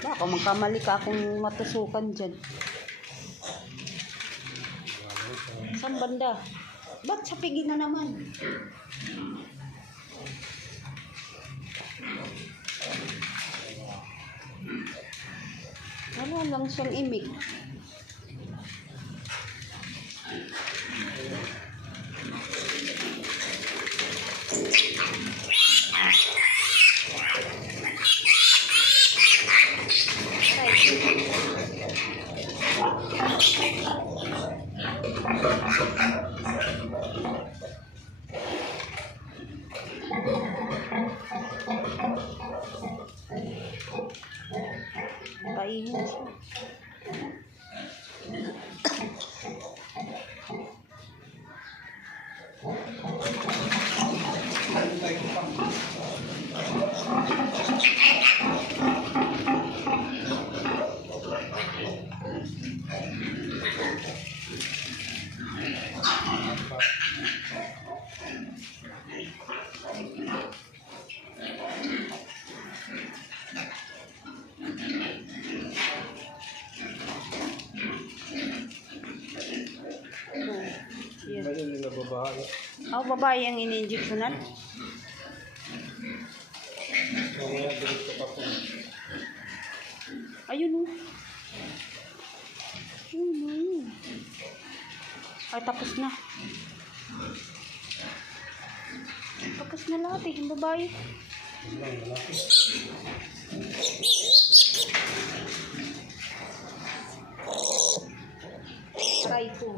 Baka magkamali ka akong matusukan dyan. Saan banda? Ba't sa pigi na naman? Wala lang siyang imik. Paihon siya. Oh, babae ang ini-injectionan. Ayun o. Ayun. Ay, tapos na. Tapos na lahat eh, yung babae. Try to.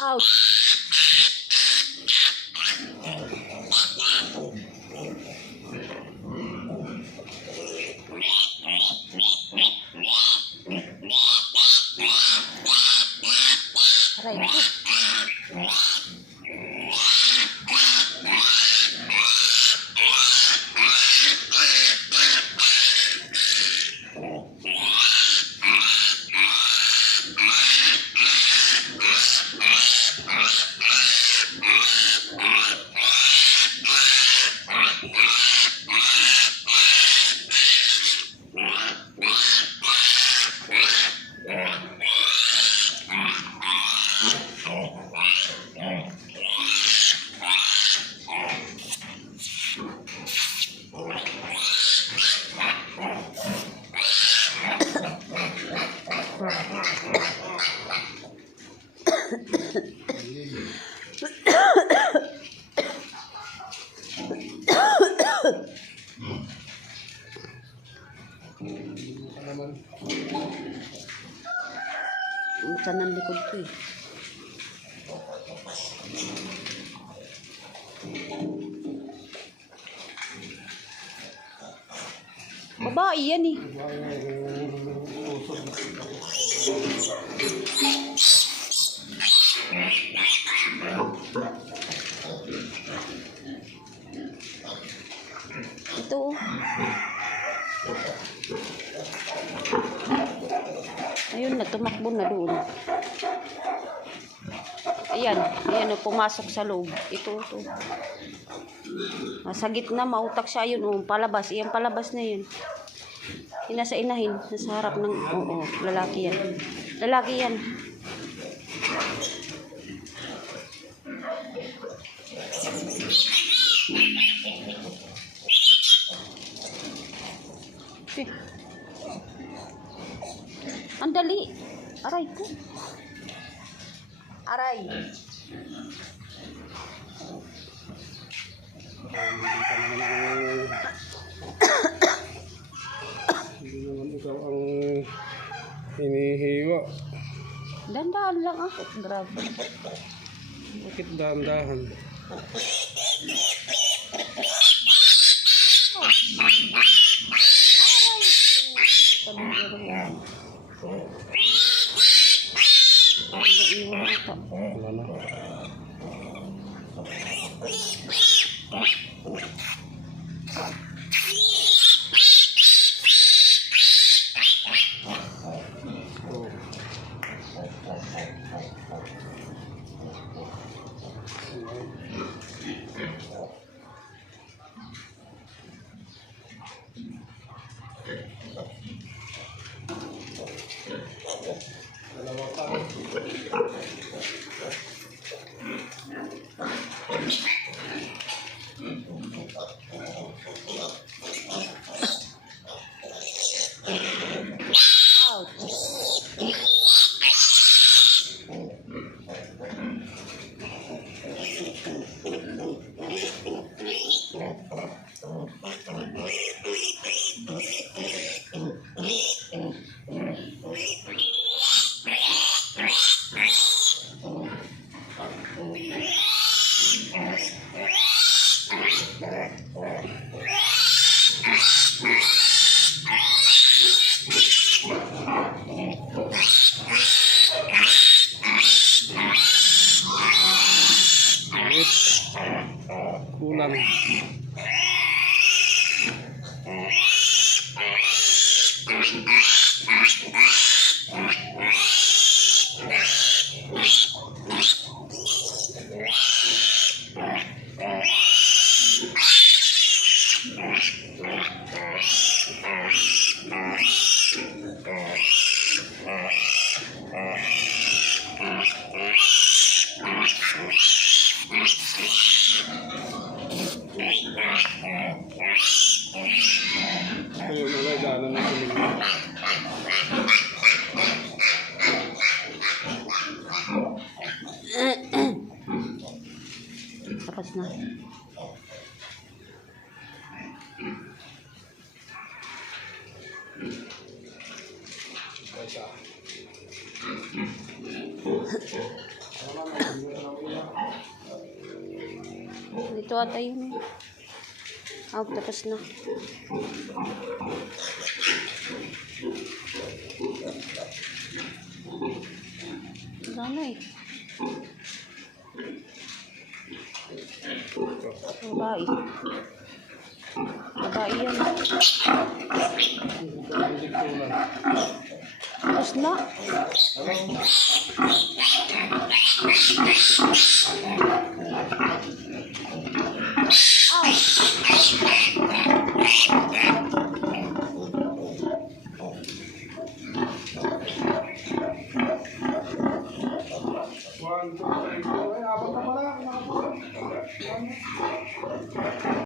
Ouch. Aray ko. Saan ang likod ko eh. Babae yan eh. Ito oh. Ayun na, tumakbo na doon. Ayan, ayan o, pumasok sa loob. Ito. Nasa gitna, mautak siya yun o, palabas. Iyan, palabas na yun. Nasa inahin, nasa harap ng, oo, lalaki yan. Lalaki yan. Okay. Ang dali. Aray ko. Aray. Hindi naman ikaw ang hinihiwa. Dandahan lang ako. Grabe. Bakit dahan-dahan? Wala na. Dalawa pa. Kulang. Kayo nalaganan na sila. Tapos na. Dito ata yun. Tapos na. Sana eh. Babae. Babae yan. Tapos na. Ow!